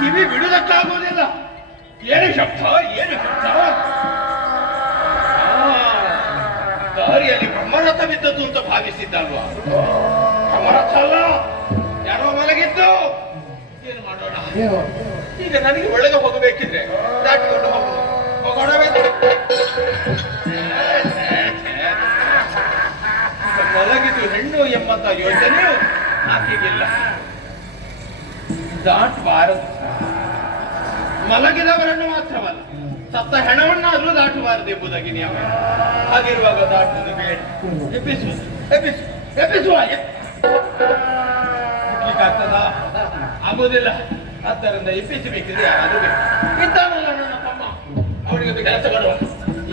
ಕಿವಿ ಬಿಡುವುದಕ್ಕಾಗುವುದಿಲ್ಲ. ಏನು ಶಬ್ದ, ಏನು ಶಬ್ದ? ದಾರಿಯಲ್ಲಿ ಬ್ರಹ್ಮರಥ ಬಿದ್ದದ್ದು ಅಂತ ಭಾವಿಸಿದ್ದಲ್ವಾ? ಬ್ರಹ್ಮರಥ ಅಲ್ಲ, ಯಾರೋ ಮಲಗಿದ್ದು. ಏನು ಮಾಡೋಣ ಈಗ? ನನಗೆ ಒಳಗೆ ಹೋಗಬೇಕಿದ್ರೆ ದಾಟಿಕೊಂಡು ಹೋಗೋಣವೇ? ಮಲಗಿದ್ದು ಹೆಣ್ಣು ಎಂಬಂತ ಯೋಚನೆಯು ಆಕೆಗಿಲ್ಲ. ದಾಟಬಾರದು. ಮಲಗಿದವರನ್ನು ಮಾತ್ರವಲ್ಲ, ಸತ್ತ ಹೆಣವನ್ನಾದ್ರೂ ದಾಟಬಾರದು ಎಂಬುದಾಗಿ ನಿಯಮ. ಹಾಗಿರುವಾಗ ದಾಟುವುದು ಬೇಡ. ಎಬ್ಬಿಸುವುದು, ಎಬ್ಬಿಸುವ. ಆಗ್ತದ? ಆಗುವುದಿಲ್ಲ. ಆದ್ದರಿಂದ ಎಬ್ಬಿಸಬೇಕಿದ್ರೆ ಯಾರಾದ್ರೂ ಬೇಕು. ಇದ್ದಾನಲ್ಲ ನನ್ನ ತಮ್ಮ, ಅವನಿಗೆ ಕೆಲಸ ಮಾಡುವ.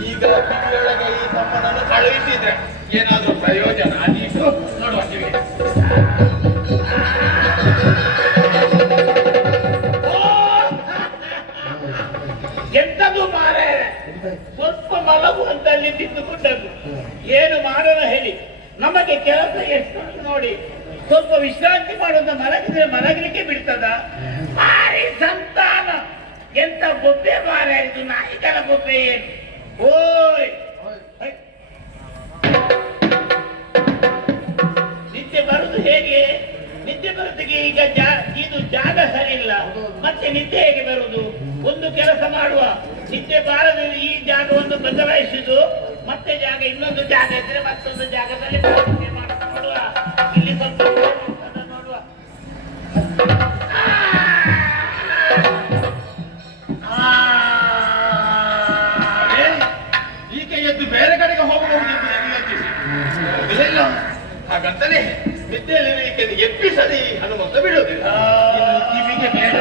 ಈಗ ಕಿವಿಯೊಳಗೆ ಈ ತಮ್ಮನನ್ನು ಕಳುಹಿಸಿದ್ರೆ ಏನಾದ್ರೂ ಪ್ರಯೋಜನ ಅದೀತು ನೋಡುವ. ಕಿವಿ ಎಂತದು ಮಾರೇ, ಸ್ವಲ್ಪ ಮಲಗು ಅಂತ ಅಲ್ಲಿ ಬಿದ್ದುಕೊಂಡದ್ದು. ಏನು ಮಾಡೋಣ ಹೇಳಿ? ನಮಗೆ ಕೆಲಸ ಎಷ್ಟು ನೋಡಿ, ಸ್ವಲ್ಪ ವಿಶ್ರಾಂತಿ ಮಾಡುವಂತ ಮಲಗಿದ್ರೆ ಮಲಗಲಿಕ್ಕೆ ಬಿಡ್ತದ? ಭಾರಿ ಸಂತಾನ. ಎಂತ ಬೊಬ್ಬೆ ಮಾರ ಇದು, ನಾಯಿಕರ ಬೊಬ್ಬೆ. ಏನು ಓಯ್, ನಿದ್ದೆ ಬರುದು ಹೇಗೆ? ನಿದ್ದೆ ಬರುತ್ತಿಗೆ ಈಗ ಇದು ಜಾಗ ಸರಿ ಇಲ್ಲ, ಮತ್ತೆ ನಿದ್ದೆ ಹೇಗೆ ಬರುವುದು? ಒಂದು ಕೆಲಸ ಮಾಡುವ, ನಿದ್ದೆ ಬಾರದು ಈ ಜಾಗವನ್ನು ಬದಲಾಯಿಸುದು, ಮತ್ತೆ ಜಾಗ ಇನ್ನೊಂದು ಜಾಗ ಇದ್ರೆ ಮತ್ತೊಂದು ಜಾಗದಲ್ಲಿ ನೋಡುವ. ಇಲ್ಲಿ ಸ್ವಲ್ಪ ನೋಡುವ. ಈಕೆ ಎದ್ದು ಬೇರೆ ಕಡೆಗೆ ಹೋಗಬಹುದು ಎಂದು ಹಾಗಂತಾನೆ ನಿದ್ದೆಯಲ್ಲಿ ಈಕೆಯನ್ನು ಎಬ್ಬಿಸದೆ ಹನುಮಂತ ಬಿಡುವುದಿಲ್ಲ. ಕಿವಿಗೆ ಬೇಡ,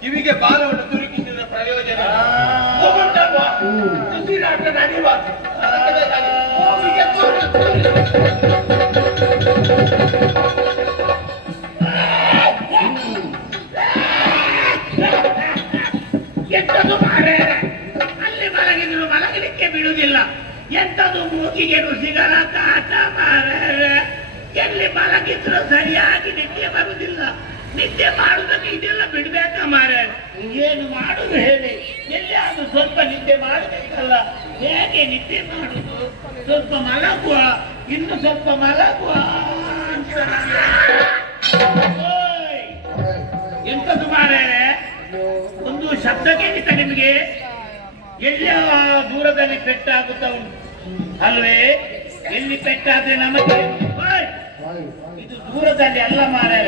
ಕಿವಿಗೆ ಬಾಲವನ್ನು ತುರುಕಿಸಿದ ಪ್ರಯೋಜನ ಹೋಗುಂಟಲ್ವಾ? ಉಸಿರಾಟ ನಡೆಯಬಾರದು. ಎಂತದು ಮಾರೇ, ಅಲ್ಲಿ ಮಲಗಿದ್ರು ಮಲಗಲಿಕ್ಕೆ ಬಿಡುವುದಿಲ್ಲ. ಎಂತದು ಮೂಗಿಗೆ ರುಚಿಗಳ ಕಾಟ ಮಾರೇ. ಎಲ್ಲಿ ಮಲಗಿದ್ರು ಸರಿಯಾಗಿ ನಿದ್ದೆ ಬರುವುದಿಲ್ಲ. ನಿದ್ದೆ ಮಾಡುವುದಕ್ಕೆ ಇದೆಲ್ಲ ಬಿಡ್ಬೇಕ ಮಾರೇ? ಏನು ಮಾಡುದು ಹೇಳಿ? ಎಲ್ಲಿ ಅದು ಸ್ವಲ್ಪ ನಿದ್ದೆ ಮಾಡಬೇಕಲ್ಲ. ಹೇಗೆ ನಿದ್ದೆ ಮಾಡುದು? ಸ್ವಲ್ಪ ಮಲಗುವ, ಇನ್ನು ಸ್ವಲ್ಪ ಮಲಗುವ ಅಂತ. ಎಂತದು ಮಾರೇ, ಒಂದು ಶಬ್ದ ಕೇಳಿತ ನಿಮಗೆ? ಎಲ್ಲ ದೂರದಲ್ಲಿ ಪೆಟ್ಟಾಗುತ್ತಾ ಉಂಟು ಅಲ್ವೇ? ಎಲ್ಲಿ ಪೆಟ್ಟಾದ್ರೆ ನಮಗೆ ಇದು ದೂರದಲ್ಲಿ ಅಲ್ಲ ಮಾರೇ,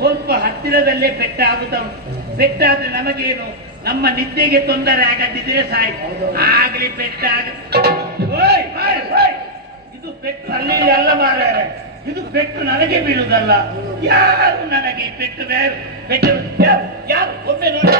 ಸ್ವಲ್ಪ ಹತ್ತಿರದಲ್ಲೇ ಪೆಟ್ಟಾಗುತ್ತಾ ಉಂಟು. ಪೆಟ್ಟಾದ್ರೆ ನಮಗೇನು? ನಮ್ಮ ನಿದ್ದೆಗೆ ತೊಂದರೆ ಆಗದಿದ್ರೆ ಸಾಯ್ತು, ಆಗ್ಲಿ ಪೆಟ್ಟಾಗ. ಇದು ಪೆಟ್ಟು ಅಲ್ಲಿ ಅಲ್ಲ ಮಾರೇ, ಇದು ಪೆಟ್ಟು ನನಗೆ ಬೀಳುವುದಲ್ಲ. ಯಾರು ನನಗೆ ಪೆಟ್ಟು ಪೆಟ್ಟು ಯಾರು ಒಮ್ಮೆ ನೋಡಿ.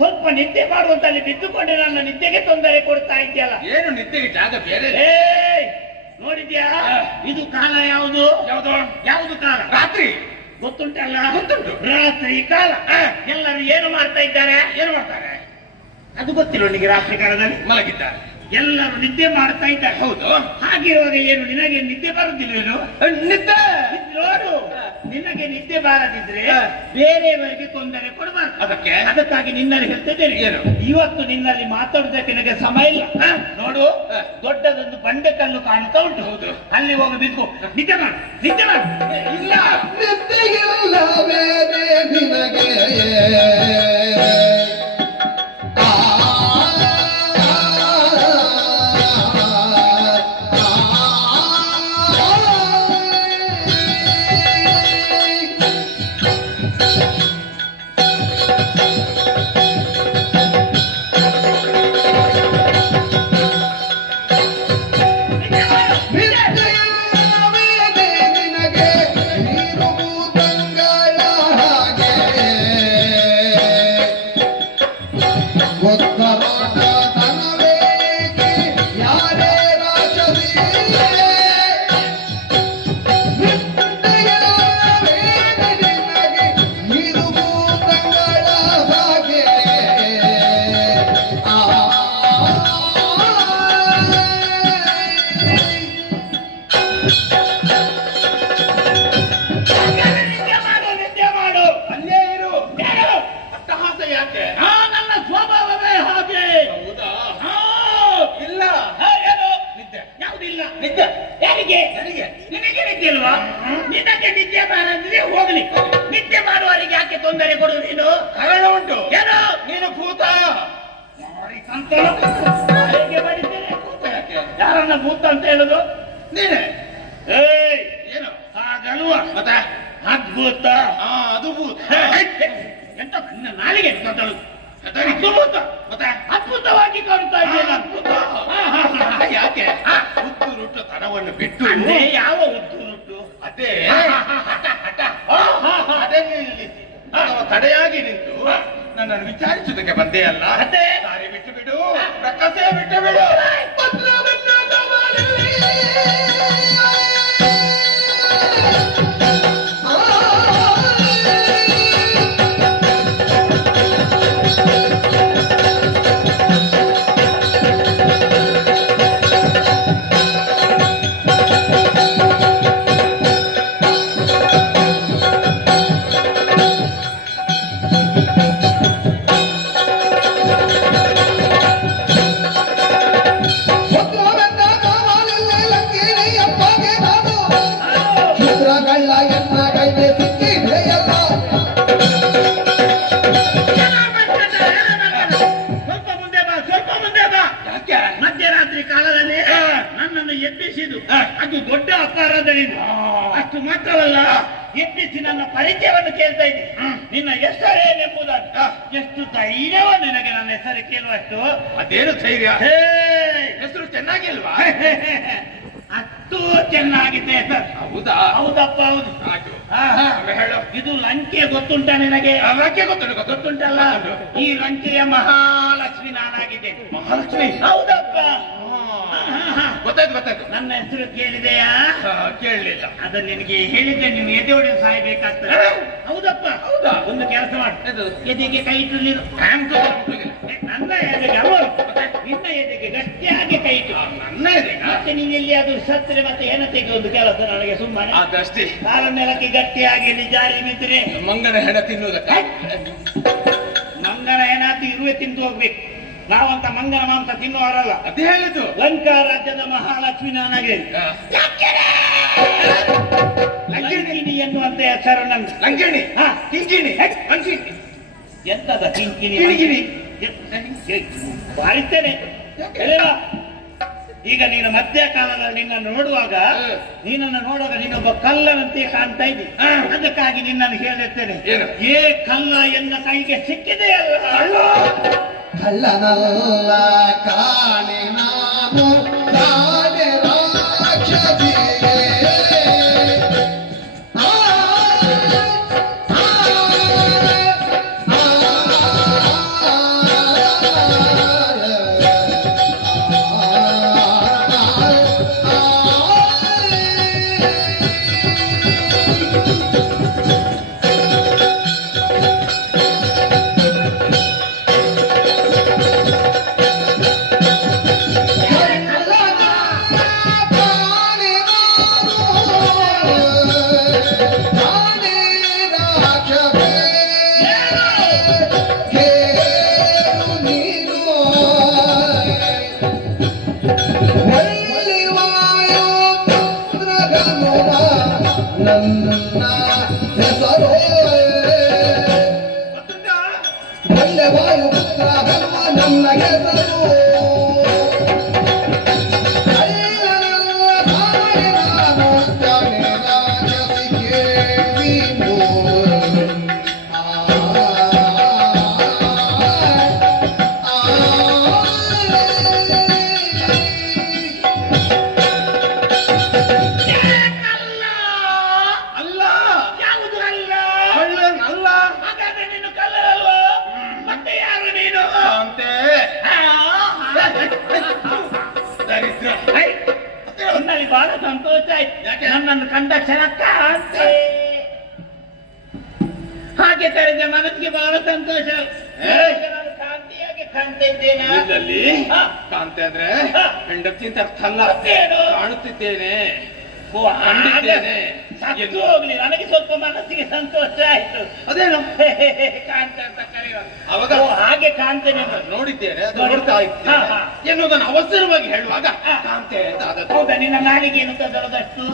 ಸ್ವಲ್ಪ ನಿದ್ದೆ ಮಾಡುವಂತಲ್ಲಿ ಬಿದ್ದುಕೊಂಡೆ ನನ್ನ ನಿದ್ದೆಗೆ ತೊಂದರೆ ಕೊಡ್ತಾ ಇದ್ಯಲ್ಲ. ಏನು ನಿದ್ದೆಗೆ ಜಾಗ ಬೇರೆ? ನೋಡಿದ್ಯಾ? ಇದು ಕಾಲ ಯಾವುದು? ಯಾವುದು ಕಾಲ? ರಾತ್ರಿ. ಗೊತ್ತುಂಟಲ್ಲ? ಗೊತ್ತುಂಟು. ರಾತ್ರಿ ಕಾಲ. ಎಲ್ಲರೂ ಏನು ಮಾಡ್ತಾ ಇದ್ದಾರೆ? ಏನು ಮಾಡ್ತಾರೆ ಅದು ಗೊತ್ತಿಲ್ಲ ನಿನಗೆ? ರಾತ್ರಿ ಕಾಲದಲ್ಲಿ ಮಲಗಿದ್ದಾರೆ, ಎಲ್ಲರೂ ನಿದ್ದೆ ಮಾಡ್ತಾ ಇದ್ದಾರೆ. ಹೌದು. ಹಾಗಿರುವಾಗ ಏನು ನಿನಗೆ ನಿದ್ದೆ ಬರುವುದಿಲ್ವೇನು? ನಿದ್ದೆ ನೋಡು, ನಿನಗೆ ನಿದ್ದೆ ಬಾರದಿದ್ರೆ ಬೇರೆಯವರಿಗೆ ತೊಂದರೆ ಕೊಡಬಾರ್ದು. ಅದಕ್ಕಾಗಿ ನಿನ್ನಲ್ಲಿ ಹೇಳ್ತಿದ್ದೇನೆ, ಇವತ್ತು ನಿನ್ನಲ್ಲಿ ಮಾತಾಡುವುದಕ್ಕೆ ನಿನಗೆ ಸಮಯ ಇಲ್ಲ. ನೋಡು, ದೊಡ್ಡದು ಬಂಡೆ ಕಲ್ಲು ಕಾಣ್ತಾ ಉಂಟು. ಹೌದು, ಅಲ್ಲಿ ಹೋಗಿ ಬಿದ್ದು ನಿದ್ದೆ ಮಾಡು, ನಿದ್ದೆ ಮಾಡು. ಇಲ್ಲ ನಿದ್ದೆಯಿಲ್ಲವೇ ನಿನಗೆ ನಿನಗೆ ನಿದ್ದೆ ಅಲ್ವಾ? ನಿನಗೆ ನಿದ್ದೆ ಬಾರದಿದ್ರೆ ಹೋಗ್ಲಿ. ನಿದ್ದೆ ಮಾಡುವವರಿಗೆ ಯಾಕೆ ತೊಂದರೆ ಕೊಡು ನೀನು? ಕಾರಣ ಉಂಟು. ಏನೋ ನೀನು ಭೂತ. ಯಾರನ್ನ ಭೂತ ಅಂತ ಹೇಳುದು? ನೀನೆ. ಏನು ಹಾಗಲ್ವ? ಮತ್ತೆ ಅದ್ಭುತ. ಅದು ಭೂತ. ಎಂತ ನಾಲಿಗೆ ಅದ್ಭುತ. ಮತ್ತೆ ಅದ್ಭುತವಾಗಿ ಕಾಣ್ತಾ ಇದ್ದೇನೆ. ಅದ್ಭುತ ಯಾಕೆ? ಉದ್ದು ರುಟ್ಟು ತನವನ್ನು ಬಿಟ್ಟು ಯಾವ ಉದ್ದು ರುಟ್ಟು? ಅದೇ ಅದನ್ನು ನಿಲ್ಲಿಸಿ ಅಥವಾ ತಡೆಯಾಗಿ ನಿಂತು ನನ್ನನ್ನು ವಿಚಾರಿಸುವುದಕ್ಕೆ ಬಂದೇ ಅಲ್ಲ. ದಾರಿ ಬಿಟ್ಟು ಬಿಡು, ಪ್ರಕಾಶೇ ಬಿಟ್ಟು ಬಿಡು. ಮಧ್ಯರಾತ್ರಿ ಕಾಲದಲ್ಲಿ ನನ್ನನ್ನು ಎಬ್ಬಿಸಿದು ಅದು ದೊಡ್ಡ ಅಪರಾಧ. ನೀನು ಅಷ್ಟು ಮಾತ್ರವಲ್ಲ, ಎಬ್ಬಿಸಿ ನನ್ನ ಪರಿಚಯವನ್ನು ಕೇಳ್ತಾ ಇದ್ದೀನಿ. ನಿನ್ನ ಹೆಸರೇನೆಂಬುದನ್ನು ಎಷ್ಟು ಧೈರ್ಯವ ನಿನಗೆ ನನ್ನ ಹೆಸರು ಕೇಳುವಷ್ಟು? ಅದೇನು ಧೈರ್ಯ? ಹೆಸರು ಚೆನ್ನಾಗಿಲ್ವಾ? ಅಷ್ಟು ಚೆನ್ನಾಗಿದೆ ಸರ್. ಹೌದಾ? ಹೌದಪ್ಪ, ಹೌದು. ಹೇಳು. ಇದು ಲಂಕೆ ಗೊತ್ತುಂಟ ನಿನಗೆ? ಲಂಕೆ ಗೊತ್ತುಂಟಲ್ಲ. ಈ ಲಂಕೆಯ ಮಹಾಲಕ್ಷ್ಮಿ ನಾನಾಗಿದೆ. ಮಹಾಲಕ್ಷ್ಮಿ? ಹೌದಪ್ಪ. ಗೊತ್ತಾಯ್ತು. ನನ್ನ ಹೆಸರು ಕೇಳಿದೆಯಾ? ಕೇಳಲಿಲ್ಲ. ಅದನ್ನ ನಿನಗೆ ಹೇಳಿದ್ದೆ, ನೀನು ಎದೆ ಹೊಡೆದು ಸಾಯ್ಬೇಕಾಗ್ತದೆ. ಹೌದಪ್ಪ. ಹೌದಾ? ಒಂದು ಕೆಲಸ ಮಾಡು, ಎದೆಗೆ ಕೈ ಇಟ್ಟು ನೀನು. ನನ್ನ ಎದೆಗೆ ನಿನ್ನ ಎದೆಗೆ ಗಟ್ಟಿಯಾಗಿ ಕೈ ಇಟ್ಟು. ನನ್ನ ಎದೆಗೆ? ಮತ್ತೆ ನೀನು ಎಲ್ಲಿಯಾದ್ರೂ ಸತ್ತರೆ ಮತ್ತೆ ಏನ ತೆಗೆ ಒಂದು ಕೆಲಸ ನನಗೆ ಸುಮ್ಮನೆ. ಅದಷ್ಟೇ. ಕಾಲ ನೆಲಕ್ಕೆ ಗಟ್ಟಿಯಾಗಿ ಜಾರಿ ಬಿದ್ದರೆ ಮಂಗನ ಹೆಣ ತಿನ್ನುವುದಕ್ಕೆ. ಮಂಗನ ಹೆಣಾತು ಇರುವೆ ತಿಂದು ಹೋಗ್ಬೇಕು. ನಾವಂತ ಮಂಗನ ಮಾಂಸ ತಿನ್ನುವವರಲ್ಲ. ಅದೇ ಹೇಳಿದ್ದು. ಲಂಕಾ ರಾಜ್ಯದ ಮಹಾಲಕ್ಷ್ಮಿ ನಾನಾಗೆ. ಲಂಕಿಣಿ ಎನ್ನುವಂತ ಹೆಸರು ನಂದು. ಲಂಕಿಣಿ? ಕಿಂಕಿಣಿ. ಎಂತದ ಕಿಂಕಿಣಿ? ಬಾರಿಸ್ತೇನೆ. ಈಗ ನೀನು ಮಧ್ಯಕಾಲದಲ್ಲಿ ನಿನ್ನನ್ನು ನೋಡುವಾಗ ನೀನೊಬ್ಬ ಕಲ್ಲನಂತೆ ಕಾಣ್ತಾ ಇದ್ದಿ. ಅದಕ್ಕಾಗಿ ನಿನ್ನನ್ನು ಹೇಳಿರ್ತೇನೆ, ಏ ಕಲ್ಲ ಎನ್ನ ಕೈಗೆ ಸಿಕ್ಕಿದೆಯಲ್ಲ. ಕಳ್ಳನಲ್ಲ ಕಾಣೆ ನಾನು ಕಾಣೆ ರಾಕ್ಷಸಿಯೇ. ಒಳ್ಳೆ ನನ್ನ ಹೆಸರು ಒಳ್ಳೆ ವಾಯುಪುತ್ರ ಹನುಮ ನನ್ನ ಹೆಸರು ಅಲ್ಲ ಯಾವುದು ಅಲ್ಲ? ಕಳ್ಳನ್ ಅಲ್ಲ ಹಾಗಾದ್ರೆ ನೀನು ಕಳ್ಳರಲ್ವೋ? ಮತ್ತೆ ಯಾರು ನೀನು? ಅಂತೆ ದರಿದ್ರ ನನ್ನಲ್ಲಿ ಬಹಳ ಸಂತೋಷ ಆಯ್ತು. ಯಾಕೆ? ನನ್ನನ್ನು ಕಂಡ ಕ್ಷಣ ಕಾಂತೆ ಹಾಗೆ ಕರೆದ ಮನಸ್ಸಿಗೆ ಬಹಳ ಸಂತೋಷ. ನಾನು ಕಾಂತಿಯಾಗಿ ಕಾಣ್ತಾ ಇದ್ದೇನೆ. ಇದ್ದಲ್ಲಿ ಹಾ. ಕಾಂತೆ ಅಂದ್ರೆ ಹಾ. ಹೆಂಡತಿ ಅಂತ ಅರ್ಥ ಅಲ್ಲ. ಮತ್ತೇನು? ಕಾಣುತ್ತಿದ್ದೇನೆ ಓ, ಕಂಡಿದ್ದೇನೆ ಸತ್ತು ಎಂದು. ಹೋಗ್ಲಿ, ನನಗೆ ಸ್ವಲ್ಪ ಮನಸ್ಸಿಗೆ ಸಂತೋಷ ಆಯ್ತು. ಅದೇನು ಕಾಂತೆ ಅಂತ ಕರೆಯೋದು. ಅವಾಗ ಓ, ಹಾಗೆ ಕಾಣ್ತೇನೆ ಅಂತ. ನೋಡಿದ್ದೇನೆ ಅದು ನೋಡಿ. ನೋಡ್ತಾ ಹಾ, ಇದ್ದೇನೆ ಹಾ. ಎನ್ನುವುದನ್ನು ಅವಸರವಾಗಿ ಹೇಳುವಾಗ ಹಾ. ಕಾಂತೆ ಅಂತ ಆದದ್ದು. ಹೌದಾ, ನಿನ್ನ ನಾಲಿಗೆ ಏನು ತೊಂದರದಷ್ಟು?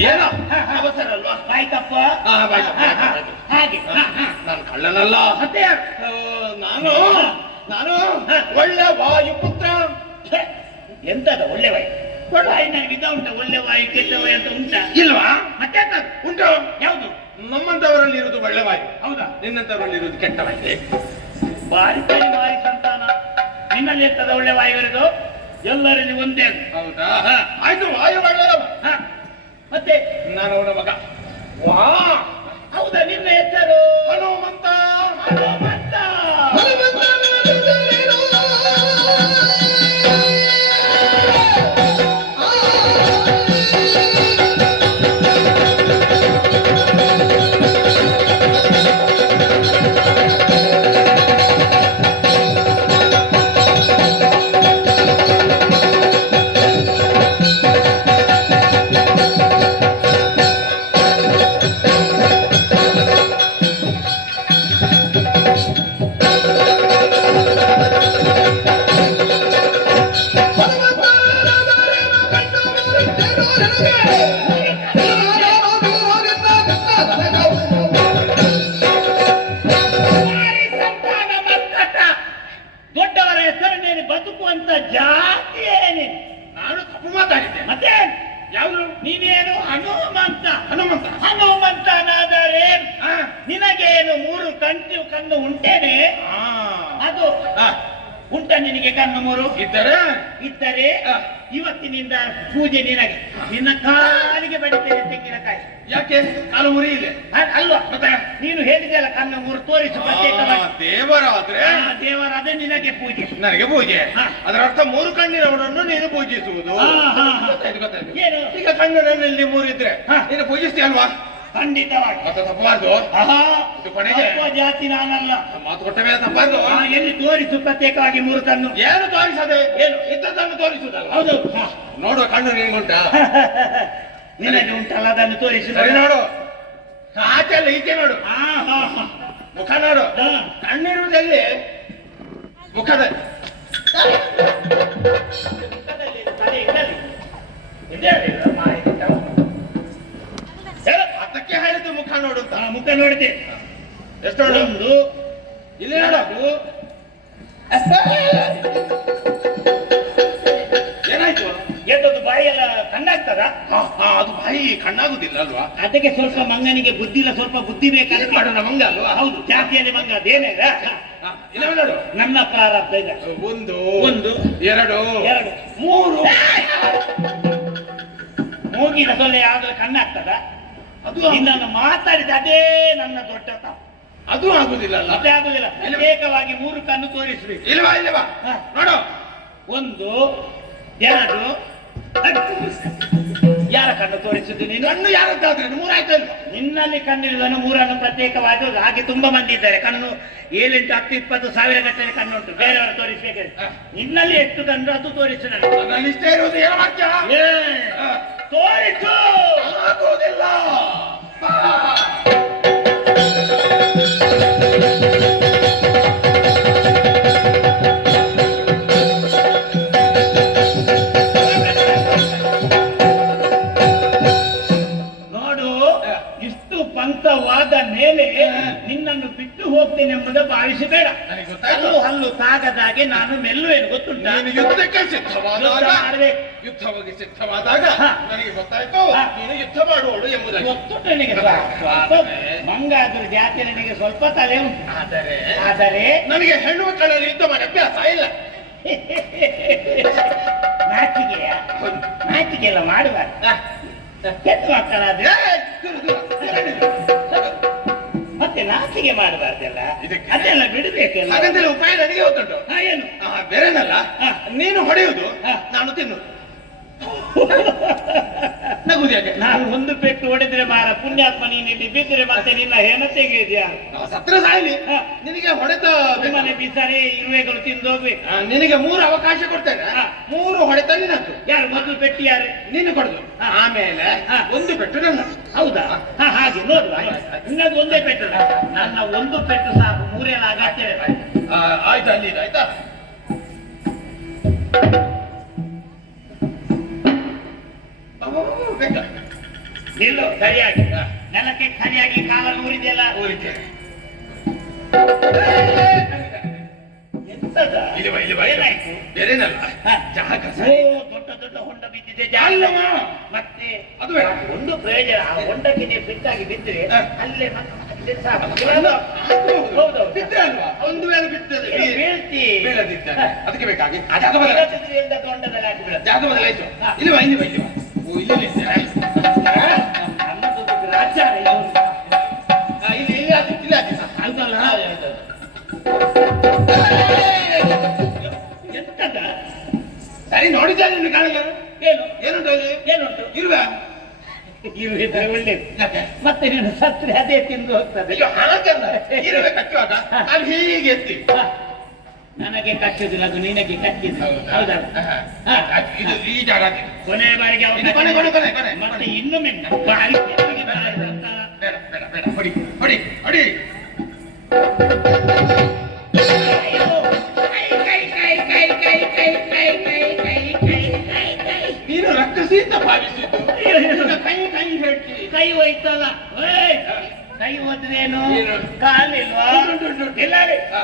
ಏನೋ ಹಾ, ಹಾ. ಅವಸರ ಅಲ್ವಾ? ಆಯ್ತಪ್ಪ. ಹಾ, ಬಾಯ್ತು, ಹಾ, ಹಾ. ಬಾಯ್ತು. ಹಾಗೆ ಹಾ, ಹಾ. ನಾನು ಕಳ್ಳನಲ್ಲ. ಮತ್ತೆ ಯಾರು? ನಾನು ಹಾ. ನಾನು ಹಾ. ಒಳ್ಳೆ ವಾಯುಪುತ್ರ. ಛೆ, ಎಂತದ ಒಳ್ಳೆ ವಾಯು? ವಾಯು ನನಗೆ ಇದ ಉಂಟ, ಒಳ್ಳೆ ವಾಯು ಕೆಟ್ಟ ವಾಯು ಅಂತ ಉಂಟಾ? ಇಲ್ವಾ? ಮತ್ತೆ ಎಂತದು? ಉಂಟು. ಯಾವುದು? ನಮ್ಮಂತವರಲ್ಲಿ ಇರುವುದು ಒಳ್ಳೆ ವಾಯು, ಹೌದಾ? ನಿನ್ನಂತವರಲ್ಲಿ ಇರುವುದು ಕೆಟ್ಟ ವಾಯು. ಬಾರಿ ಸರಿ, ಬಾರಿ ಸಂತಾನ. ನಿನ್ನಲ್ಲಿ ಇರ್ತದ ಒಳ್ಳೆ ವಾಯು ಇರೋದು? ಎಲ್ಲರಲ್ಲಿ ಒಂದೇ ಅದು. ಹೌದಾ? ಹಾ. ಆಯ್ತು, ವಾಯು ಒಳ್ಳೆಯದವ. ಹಾ. ಮತ್ತೆ ನಾನು ಅವನ ಮಗ. ವಾ ಹೌದಾ, ನಿನ್ನ ಹೆಸರು? ಹನುಮಂತ. ಹನುಮಂತ. ಬಾರಿ ಸಂತಾನ ಮಕ್ಕಟ. ದೊಡ್ಡವರ ಹೆಸರಿನೇನು ಬದುಕುವಂತ ಜಾತಿಯೇ ನೀನು. ನಾನು ತಪ್ಪು ಮಾತಾಡಿದ್ದೆ. ಮತ್ತೆ ಯಾವುದು? ನೀನೇನು ಹನುಮಂತ. ಹನುಮಂತ. ಹನುಮಂತನಾದರೆ ಹಾ. ನಿನಗೇನು ಮೂರು ಕಣ್ಣು ಉಂಟೇನೆ? ಆ. ಅದು ಆ. ಉಂಟ ನಿನಗೆ ಕಣ್ಣು ಮೂರು? ಇದ್ದರೆ ಇದ್ದರೆ ಹಾ. ಇವತ್ತಿನಿಂದ ಪೂಜೆ ನಿನಗೆ. ನಿನ್ನ ಕಾಲಿಗೆ ಬಡಿತೇನೆ ತೆಂಗಿನಕಾಯಿ. ಯಾಕೆ ಕಾಲು ಮುರಿ ಇದೆ? ಅಲ್ವಾ? ಮತ್ತೆ ನೀನು ಹೇಳಿದೆಯಲ್ಲ ಕಣ್ಣು ಮೂರು ತೋರಿಸು ಪ್ರತ್ಯೇಕವಾಗಿ. ದೇವರಾದ್ರೆ ದೇವರಾದ ನಿನಗೆ ಪೂಜೆ. ನನಗೆ ಪೂಜೆ. ಹಾ. ಅದರ ಅರ್ಥ ಮೂರು ಕಣ್ಣಿನವರನ್ನು ನೀನು ಪೂಜಿಸುವುದು. ಹಾ, ಹಾ, ಹಾ. ಗೊತ್ತಾಯ್ತು, ಗೊತ್ತಾಯ್ತು. ಏನು? ಈಗ ಕಣ್ಣಿನಲ್ಲಿ ಮೂರು ಇದ್ರೆ ಹಾ. ನೀನು ಪೂಜಿಸ್ತೀಯಲ್ವಾ? ಖಂಡಿತವಾಗಿ. ಮತ್ತೆ ತಪ್ಪಬಾರ್ದು. ಆಹಾ, ಇದು ಕೊನೆಗೆ. ತಪ್ಪುವ ಜಾತಿ ನಾನಲ್ಲ. ಮಾತು ಕೊಟ್ಟ ಮೇಲೆ ತಪ್ಪಬಾರ್ದು. ಎಲ್ಲಿ ತೋರಿಸು ಪ್ರತ್ಯೇಕವಾಗಿ ಮೂರು ಕಣ್ಣು. ಏನು ತೋರಿಸದೆ? ಏನು ಇದ್ದದನ್ನು ತೋರಿಸುವುದಲ್ಲ. ಹೌದು. ಹಾ. ನೋಡುವ ಕಣ್ಣು ನಿನ್ಗುಂಟಾ? ನಿನಗೆ ಉಂಟಲ್ಲ, ಅದನ್ನು ತೋರಿಸು. ಸರಿ, ನೋಡು. ಆಚೆ ಅಲ್ಲ, ಈಚೆ ನೋಡು. ಹಾ, ಹಾ, ಹಾ. ಮುಖ ನೋಡು. ಹಾ. ಕಣ್ಣಿರುವುದಲ್ಲಿ ಮುಖದಲ್ಲಿ. ಮುಖದಲ್ಲಿ ತಲೆ ಇಡಲಿ. ಇದೆಯಲ್ಲ, ಇದು ಮಾಹಿತಿ ತಗೋ. ಹೇಳು. ಅದಕ್ಕೆ ಹೇಳಿದ್ದು ಮುಖ ನೋಡು ಅಂತ. ಹಾ, ಮುಖ ನೋಡಿದೆ. ಎಷ್ಟು ನೋಡು? ಒಂದು, ಇಲ್ಲಿ ನೋಡು. ಎರಡು. ಏನಾಯ್ತು? ಎದ್ದೊಂದು ಬಾಯಿಯೆಲ್ಲ ಕಣ್ಣಾಗ್ತದ? ಅದು ಬಾಯಿ ಕಣ್ಣಾಗುದಿಲ್ಲ ಅಲ್ವಾ? ಅದಕ್ಕೆ ಸ್ವಲ್ಪ ಮಂಗನಿಗೆ ಬುದ್ಧಿ ಇಲ್ಲ, ಸ್ವಲ್ಪ ಬುದ್ಧಿ ಇದು ಬೇಕಾದ್ರೆ ಮಾಡೋಣ ಮಂಗ ಅಲ್ವಾ? ಹೌದು, ಜಾತಿಯಲ್ಲಿ ಮಂಗ ಅದೇನಿಲ್ಲ. ಇಲ್ಲ ನೋಡು. ನನ್ನ ಪ್ರಾರಬ್ಧ ಇದೆ. ಒಂದು, ಒಂದು, ಎರಡು, ಎರಡು, ಮೂರು. ಮೂಗಿನ ಸೊಳ್ಳೆ ಯಾವ್ದು ಕಣ್ಣಾಗ್ತದ? ಅದು ನಿನ್ನನ್ನು ಮಾತಾಡಿದ ಅದೇ ನನ್ನ ದೊಡ್ಡ ತಪ್ಪು. ಅದು ಆಗುದಿಲ್ಲ ಅಲ್ಲ? ಅದೇ ಆಗುದಿಲ್ಲ. ಪ್ರತ್ಯೇಕವಾಗಿ ಮೂರು ಕಣ್ಣು ತೋರಿಸ್ಬೇಕು. ಇಲ್ವಾ ಇಲ್ವಾ? ಹಾ. ನೋಡು. ಒಂದು, ಎರಡು, ಯಾರ ಕಣ್ಣು ತೋರಿಸುದು ನೀನು? ಕಣ್ಣು ಯಾರದ್ದಾದ್ರೆ ಮೂರಾಯ್ತು. ನಿನ್ನಲ್ಲಿ ಕಣ್ಣಿರುವುದನ್ನು ಮೂರನ್ನು ಪ್ರತ್ಯೇಕವಾಗಿ ಹಾಗೆ ತುಂಬಾ ಮಂದಿ ಇದ್ದಾರೆ. ಕಣ್ಣು 7, 8, 10, 20 ಸಾವಿರ ಗಟ್ಟಲೆ ಕಣ್ಣುಂಟು. ಬೇರೆಯವರು ತೋರಿಸ್ಬೇಕಾದ್ರೆ ನಿನ್ನಲ್ಲಿ ಎಷ್ಟು ಕಣ್ಣು ಅದು ತೋರಿಸು ನನಗೆ. ನನ್ನ ಇಷ್ಟ ಇರುವುದು ಏನು ಮಾಡ್ತೀಯ? ತೋರಿಸು. ಆಗುವುದಿಲ್ಲ. ನೋಡು, ಹೋಗುತ್ತೇನೆಂಬುದು ಭಾವಿಸಬೇಡ. ನನಗೆ ಗೊತ್ತಾಯ್ತು. ಹಲ್ಲು ತಾಗದಾಗೆ ನಾನು ಮೆಲ್ಲುವೆನು ಗೊತ್ತುಂಟಾ? ನೀನು ಯುದ್ಧಕ್ಕೆ ಸಿದ್ಧವಾದಾಗ ಯುದ್ಧ ಮಾಡ್ಬೇಕು. ಯುದ್ಧವಾಗಿ ಸಿದ್ಧವಾದಾಗ ಹಾ. ನನಗೆ ಗೊತ್ತಾಯ್ತು ಹಾ. ನೀನು ಯುದ್ಧ ಮಾಡುವಳು ಎಂಬುದಾಗಿ. ಗೊತ್ತುಂಟು ನನಗೆ ಸ್ವಲ್ಪ ಮಂಗಾದ್ರ ಜಾತಿ ನನಗೆ ಸ್ವಲ್ಪ ತಲೆ ಉಂಟು. ಆದರೆ ನನಗೆ ಹೆಣ್ಣು ಮಕ್ಕಳಲ್ಲಿ ಯುದ್ಧ ಮಾಡಿ ಅಭ್ಯಾಸ ಇಲ್ಲ. ನಾಚಿಕೆಯ ನಾಚಿಕೆ ಎಲ್ಲ ಮಾಡಬಾರ್ದು. ಹೆಣ್ಣು ಮಕ್ಕಳಾದ್ರೆ ಮತ್ತೆ ನಾಚಿಕೆ ಮಾಡಬಾರ್ದಲ್ಲ, ಇದಕ್ಕೆ? ಅದೆಲ್ಲ ಬಿಡಬೇಕಲ್ಲ. ಹಾಗಂತೇಳಿ ಉಪಾಯ ನನಗೆ ಗೊತ್ತುಂಟು. ಏನು ಬೇರೆನಲ್ಲ, ಹಾ. ನೀನು ಹೊಡೆಯುವುದು, ಹಾ. ನಾನು ತಿನ್ನುವುದು. ನಗುದು ಯಾಕೆ? ನಾನು ಒಂದು ಪೆಟ್ಟು ಹೊಡೆದ್ರೆ ಮಾರ ಪುಣ್ಯಾತ್ಮ, ನೀನು ಇಲ್ಲಿ ಬಿದ್ದರೆ ಮತ್ತೆ ನಿನ್ನ ಹೆಣತೆಗೆ ಇದೆಯಾ? ಸತ್ರ ಸಾಯಲಿ, ಹಾ. ನಿನಗೆ ಹೊಡೆತ ನಿಮ್ಮನೆ ಬಿದ್ದರೆ ಇರುವೆಗಳು ತಿಂದು ಹೋಗ್ವೆ. ನಿನಗೆ 3 ಅವಕಾಶ ಕೊಡ್ತೇನೆ. ಹಾ. 3 ಹೊಡೆತ ನಿನ್ನದು. ಯಾರು ಮೊದಲು ಪೆಟ್ಟು ಯಾರು? ನೀನು ಕೊಡುದು. ಹಾ. ಆಮೇಲೆ ಹಾ. 1 ಪೆಟ್ಟು ನನ್ನ. ಹೌದಾ? ಹಾಗೆ ನೋಡುವ. ಇನ್ನದು ಒಂದೇ ಪೆಟ್ಟು. ನನ್ನ ಒಂದು ಪೆಟ್ಟು ಸಾಕು, 3 ಎಲ್ಲ ಅಗತ್ಯ. ಆಯ್ತು, ಅಲ್ಲಿ ಆಯ್ತಾ? ನಿಲ್ಲು ಸರಿಯಾಗಿ, ನೆಲಕ್ಕೆ ಸರಿಯಾಗಿ ಕಾಲ ಊರಿದೆಯಲ್ಲ. ಎಂತದ? ಏನಾಯ್ತು? ಬೇರೆನಲ್ಲ, ಹಾ. ಜಾಗ ಓ, ಸರಿ. ದೊಡ್ಡ ದೊಡ್ಡ ಹೊಂಡ ಬಿದ್ದಿದೆ ಅಲ್ಲಮ್ಮ. ಮತ್ತೆ ಅದು ಬೇಡ. ಒಂದು ಪ್ರಯೋಜನ, ಆ ಹೊಂಡಕ್ಕೆ ನೀವು ಬಿದ್ದಾಗಿ ಬಿದ್ದರೆ ಹಾ. ಅಲ್ಲೇ ಮತ್ತೆ ಸಾಕು. ಹೌದು, ಬಿದ್ದೆ ಅಲ್ವಾ? ಒಂದು ವೇಳೆ ಬಿದ್ದದೆ ಬೀಳ್ತಿ. ಬೀಳದಿದ್ದರೆ ಅದಕ್ಕೆ ಬೇಕಾಗಿ ಜಾಗ ಇಲ್ಲದಿದ್ರೆ ಎಂತ ಹೊಂಡದಲ್ಲಿ ಹಾಕಿ ಬಿಡ. ಜಾಗ ಬದಲಾಯಿತು. ಇಲ್ಲಿ ಬಾ, ಇಲ್ಲಿ ಬಾ, ಇಲ್ಲಿ ಬಾ. ಓ, ಇಲ್ಲಿ ನಮ್ಮದು ರಾಜ್ಯ ಇದು. ಇಲ್ಲಿ ಆದಿತ್ತು, ಇಲ್ಲಿ ಆದಿತ್ತು. ಹೌದಲ್ಲ? ಎಂತದ? ಸರಿ, ನೋಡಿದ್ದೆ ನಿನ್ನ ಕಾಣಲ್ಲ. ಏನು ಏನುಂಟು ಅಲ್ಲಿ? ಏನುಂಟು? ಇರುವೆ. ಇರುವಿದ್ರೆ ಒಳ್ಳೇದು. ಮತ್ತೆ ನೀನು ಸತ್ರೆ ಅದೇ ತಿಂದು ಹೋಗ್ತದೆ. ಅಯ್ಯೋ, ಹಾಗಲ್ಲ. ಇರುವೆ ಕಟ್ಟುವಾಗ ಅದು ಹೀಗೆ ಎತ್ತಿ. ಹ. ನನಗೆ ಕಟ್ಟುದಿಲ್ಲ, ಅದು ನಿನಗೆ ಕಟ್ಟಿದ್ದು. ಹೌದಾ? ಹ. ಇದು ಈ ಜಾಗ ಅದು. ಕೊನೆ ಬಾರಿಗೆ ಇದು ಕೊನೆ, ಕೊನೆ, ಕೊನೆ, ಕೊನೆ. ಮತ್ತೆ ಇನ್ನೊಮ್ಮೆ ಬಾರಿ ಕೆಳಗೆ ಬಾರಿ ಅಂತ. ಬೇಡ, ಬೇಡ, ಬೇಡ. ಹೊಡಿ, ಹೊಡಿ, ಹೊಡಿ. ಅಯ್ಯೋ, ಕೈ, ಕೈ, ಕೈ, ಕೈ, ಕೈ, ಕೈ, ಕೈ, ಕೈ, ಕೈ, ಕೈ, ಕೈ. ನೀನು ರಕ್ಕಸಿ ಅಂತ ಭಾವಿಸಿದ್ದು. ಈಗ ಕೈ ಕೈ ಹೇಳ್ತಿ. ಕೈ ಹೋಯ್ತಲ್ಲ. ಏಯ್, ಕೈ ಹೋದ್ರೇನು? ಏನು? ಕಾಲಿಲ್ವಾ? ಇಲ್ಲ ರೀ. ಹಾ.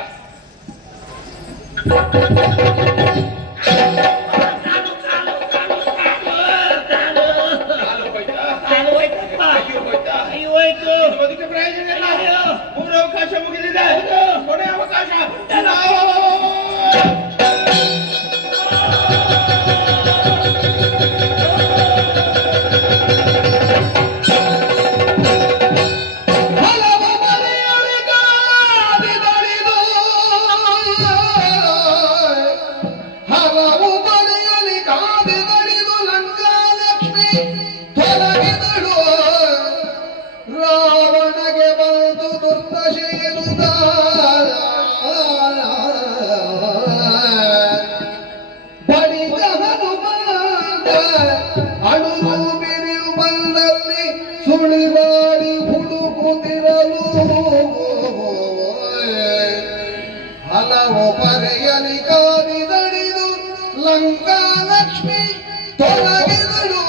ಕಾಲು ಹೋಯ್ತಾ? ಕಾಲು ಹೋಯ್ತಪ್ಪ. ಕೈಯು ಹೋಯ್ತಾ? ಕೈ ಹೋಯ್ತು. ಬದುಕೆ ಪ್ರಯೋಜನ ಇಲ್ಲ. ಅಯ್ಯೋ. 3 ಅವಕಾಶ ಮುಗಿದಿದೆ. ಕೊನೆ ಅವಕಾಶ. ಹಲವು ಮರೆಯಲಿಗಾದಿದಳಿದು ಹಲವು ಮರೆಯಲಿಗಾದಿದಳಿದು ಲಂಕಾಲಕ್ಷ್ಮಿ ತೊಲಗಿದಳು ರಾವಣಗೆ ಬಂದು ದುರ್ದಶೆಯುದ ಬಡಿದ ಹನುಮಾನ ಅಣುವು ಬಿರಿಯು ಬಂದಲ್ಲಿ ಸುಳಿವಾಡಿ ಹುಡುಕುತ್ತಿರಲು ಹಲವು ಪರೆಯಲಿ ಕಾದಿದಡಿದು ಲಂಕಾಲಕ್ಷ್ಮಿ ತೊಲಗಿದಳು.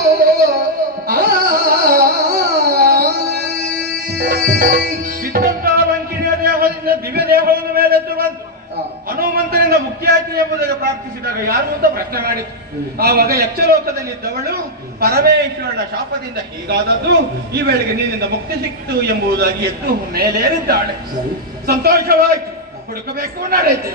ಸಿದ್ಧಂತಾಲಂಕಿರಿಯ ದೇಹದಿಂದ ದಿವ್ಯ ದೇಹವನ್ನು ಮೇಲೆದ್ದು ಬಂತು. ಹನುಮಂತನಿಂದ ಮುಕ್ತಿಯಾಯ್ತು ಎಂಬುದಾಗಿ ಪ್ರಾರ್ಥಿಸಿದಾಗ ಯಾರು ಅಂತ ಪ್ರಶ್ನೆ ಮಾಡಿತು. ಆವಾಗ ಯಕ್ಷಲೋಕದಲ್ಲಿದ್ದವಳು ಪರಮೇಶ್ವರನ ಶಾಪದಿಂದ ಹೀಗಾದದ್ದು, ಈ ವೇಳೆಗೆ ನೀನಿಂದ ಮುಕ್ತಿ ಸಿಕ್ತು ಎಂಬುದಾಗಿ ಎದ್ದು ಮೇಲೇರಿದ್ದಾಳೆ. ಸಂತೋಷವಾಯ್ತು, ಹುಡುಕಬೇಕು ನಡೆಯಿತು.